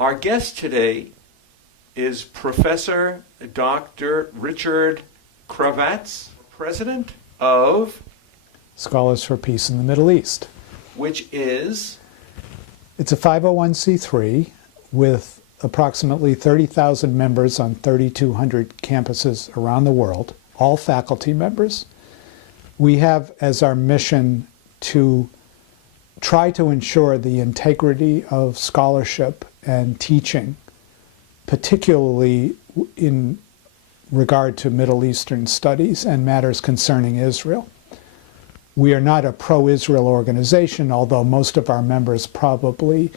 Our guest today is Professor Dr. Richard Cravatts, president of Scholars for Peace in the Middle East. Which is? It's a 501c3 with approximately 30,000 members on 3,200 campuses around the world, all faculty members. We have as our mission to try to ensure the integrity of scholarship and teaching, particularly in regard to Middle Eastern studies and matters concerning Israel. We are not a pro-Israel organization, although most of our members probably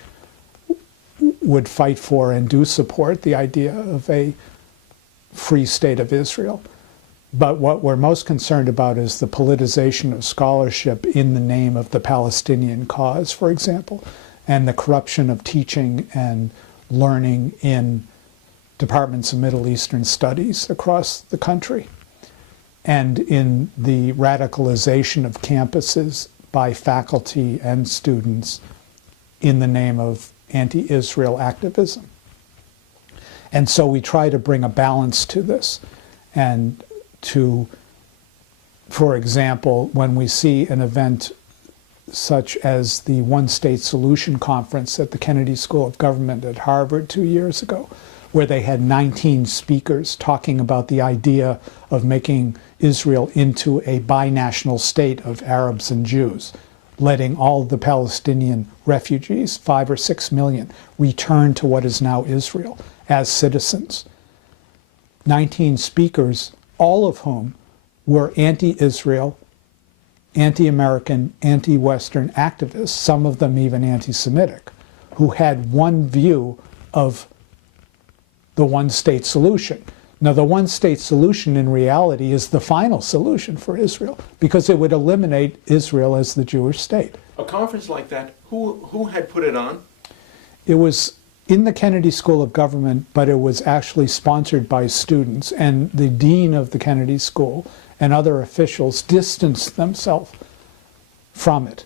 would fight for and do support the idea of a free state of Israel. But what we're most concerned about is the politicization of scholarship in the name of the Palestinian cause, for example, and the corruption of teaching and learning in departments of Middle Eastern studies across the country, and in the radicalization of campuses by faculty and students in the name of anti-Israel activism. And so we try to bring a balance to this, and to, for example, when we see an event such as the One State Solution Conference at the Kennedy School of Government at Harvard 2 years ago, where they had 19 speakers talking about the idea of making Israel into a binational state of Arabs and Jews, letting all the Palestinian refugees, 5 or 6 million, return to what is now Israel as citizens. 19 speakers, all of whom were anti-Israel, anti-American, anti-Western activists, some of them even anti-Semitic, who had one view of the one-state solution. Now, the one-state solution in reality is the final solution for Israel, because it would eliminate Israel as the Jewish state. A conference like that, who had put it on? It was in the Kennedy School of Government, but it was actually sponsored by students, and the dean of the Kennedy School and other officials distanced themselves from it.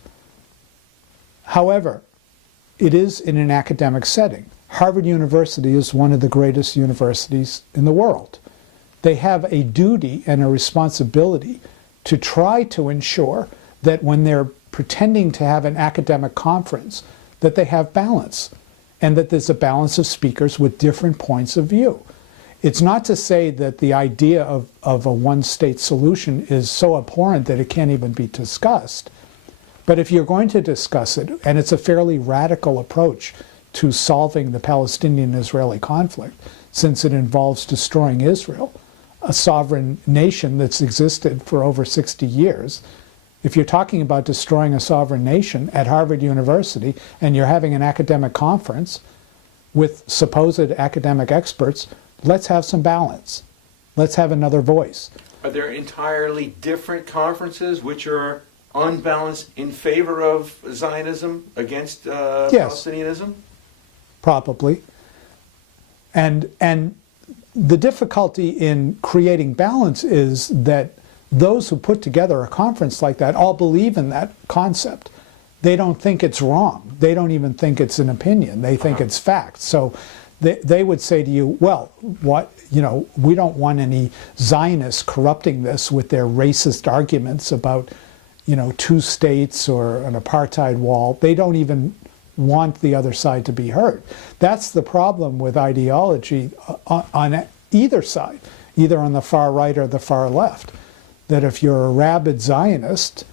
However, it is in an academic setting. Harvard University is one of the greatest universities in the world. They have a duty and a responsibility to try to ensure that when they're pretending to have an academic conference, that they have balance, and that there's a balance of speakers with different points of view. It's not to say that the idea of a one-state solution is so abhorrent that it can't even be discussed. But if you're going to discuss it, and it's a fairly radical approach to solving the Palestinian-Israeli conflict, since it involves destroying Israel, a sovereign nation that's existed for over 60 years, if you're talking about destroying a sovereign nation at Harvard University and you're having an academic conference with supposed academic experts, let's have some balance. Let's have another voice. Are there entirely different conferences which are unbalanced in favor of Zionism against Palestinianism? Probably. And the difficulty in creating balance is that those who put together a conference like that all believe in that concept. They don't think it's wrong. They don't even think it's an opinion. They think it's fact. So they would say to you, well, we don't want any Zionists corrupting this with their racist arguments about, two states or an apartheid wall. They don't even want the other side to be heard. That's the problem with ideology on either side, either on the far right or the far left. That if you're a rabid Zionist,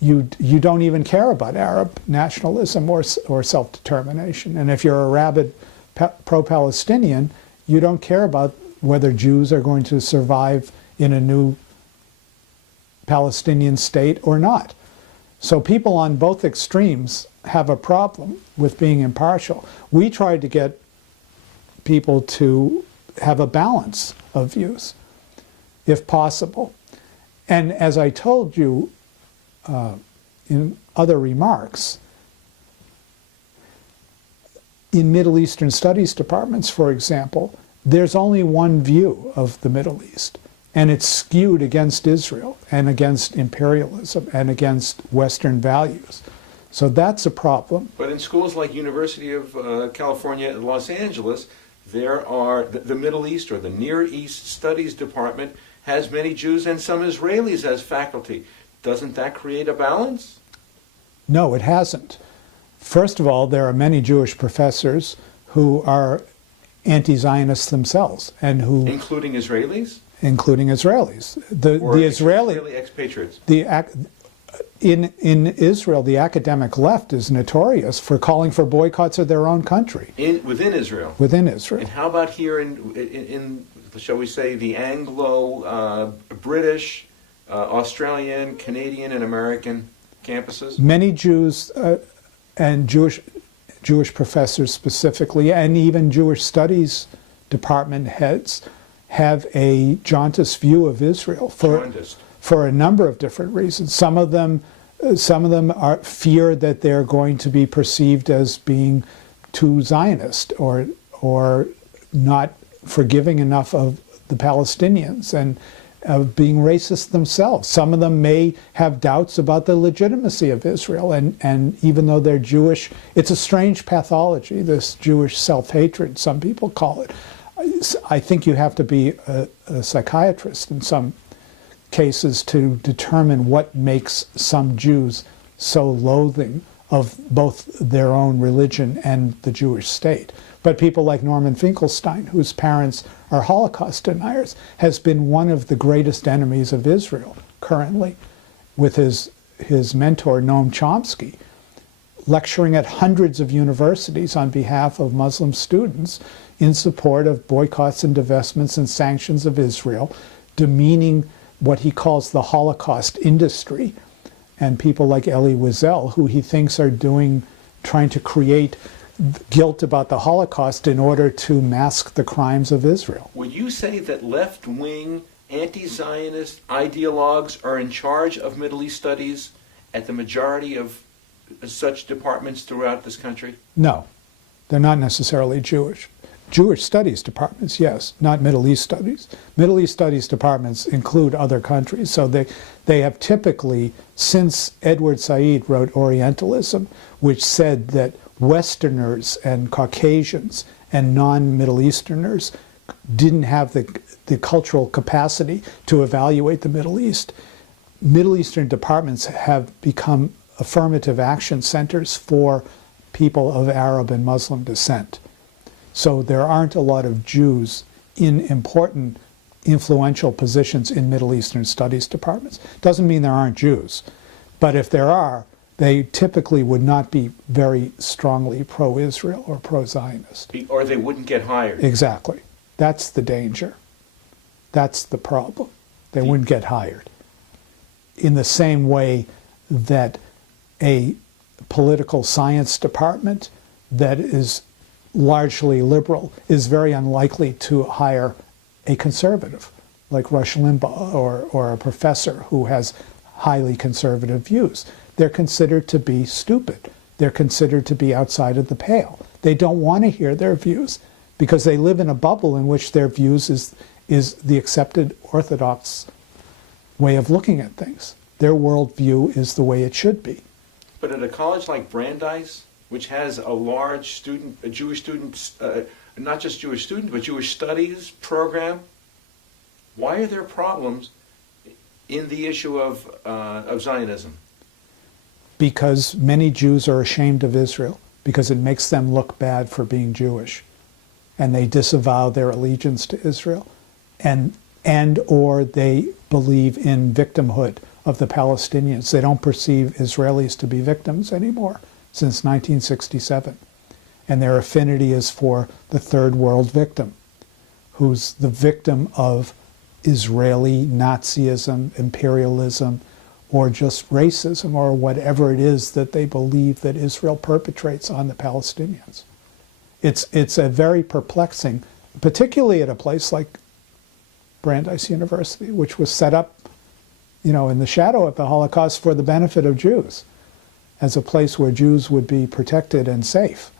you don't even care about Arab nationalism or self-determination. And if you're a rabid pro-Palestinian, you don't care about whether Jews are going to survive in a new Palestinian state or not. So people on both extremes have a problem with being impartial. We tried to get people to have a balance of views, if possible. And as I told you in other remarks, in Middle Eastern studies departments, for example, there's only one view of the Middle East, and it's skewed against Israel and against imperialism and against Western values. So that's a problem. But in schools like University of California at Los Angeles, there are the Middle East or the Near East Studies Department has many Jews and some Israelis as faculty. Doesn't that create a balance? No, it hasn't. First of all, there are many Jewish professors who are anti-Zionists themselves, and who including Israelis. Including Israelis. The Israeli expatriates. In Israel, the academic left is notorious for calling for boycotts of their own country. Within Israel. Within Israel. And how about here in shall we say, the Anglo, British, Australian, Canadian, and American campuses? Many Jews and Jewish professors specifically, and even Jewish studies department heads, have a jaundiced view of Israel for a number of different reasons. Some of them fear that they're going to be perceived as being too Zionist or not forgiving enough of the Palestinians, and of being racist themselves. Some of them may have doubts about the legitimacy of Israel, and even though they're Jewish, it's a strange pathology, this Jewish self-hatred, some people call it. I think you have to be a psychiatrist in some cases to determine what makes some Jews so loathing of both their own religion and the Jewish state. But people like Norman Finkelstein, whose parents are Holocaust deniers, has been one of the greatest enemies of Israel currently, with his mentor Noam Chomsky, lecturing at hundreds of universities on behalf of Muslim students in support of boycotts and divestments and sanctions of Israel, demeaning what he calls the Holocaust industry, and people like Elie Wiesel, who he thinks are trying to create guilt about the Holocaust in order to mask the crimes of Israel. Would you say that left-wing anti-Zionist ideologues are in charge of Middle East studies at the majority of such departments throughout this country? No, they're not necessarily Jewish. Jewish studies departments, yes, not Middle East studies. Middle East studies departments include other countries, so they have typically, since Edward Said wrote Orientalism, which said that Westerners and Caucasians and non-Middle Easterners didn't have the cultural capacity to evaluate the Middle East. Middle Eastern departments have become affirmative action centers for people of Arab and Muslim descent. So there aren't a lot of Jews in important, influential positions in Middle Eastern studies departments. Doesn't mean there aren't Jews, but if there are, they typically would not be very strongly pro-Israel or pro-Zionist. Or they wouldn't get hired. Exactly. That's the danger. That's the problem. They wouldn't get hired. In the same way that a political science department that is largely liberal is very unlikely to hire a conservative like Rush Limbaugh or a professor who has highly conservative views. They're considered to be stupid. They're considered to be outside of the pale. They don't want to hear their views because they live in a bubble in which their views is the accepted orthodox way of looking at things. Their worldview is the way it should be. But at a college like Brandeis, which has a large Jewish student, not just Jewish student, but Jewish studies program, why are there problems in the issue of Zionism? Because many Jews are ashamed of Israel, because it makes them look bad for being Jewish, and they disavow their allegiance to Israel, and or they believe in victimhood of the Palestinians. They don't perceive Israelis to be victims anymore since 1967. And their affinity is for the third world victim, who's the victim of Israeli Nazism, imperialism, or just racism, or whatever it is that they believe that Israel perpetrates on the Palestinians. It's a very perplexing, particularly at a place like Brandeis University, which was set up, in the shadow of the Holocaust for the benefit of Jews, as a place where Jews would be protected and safe.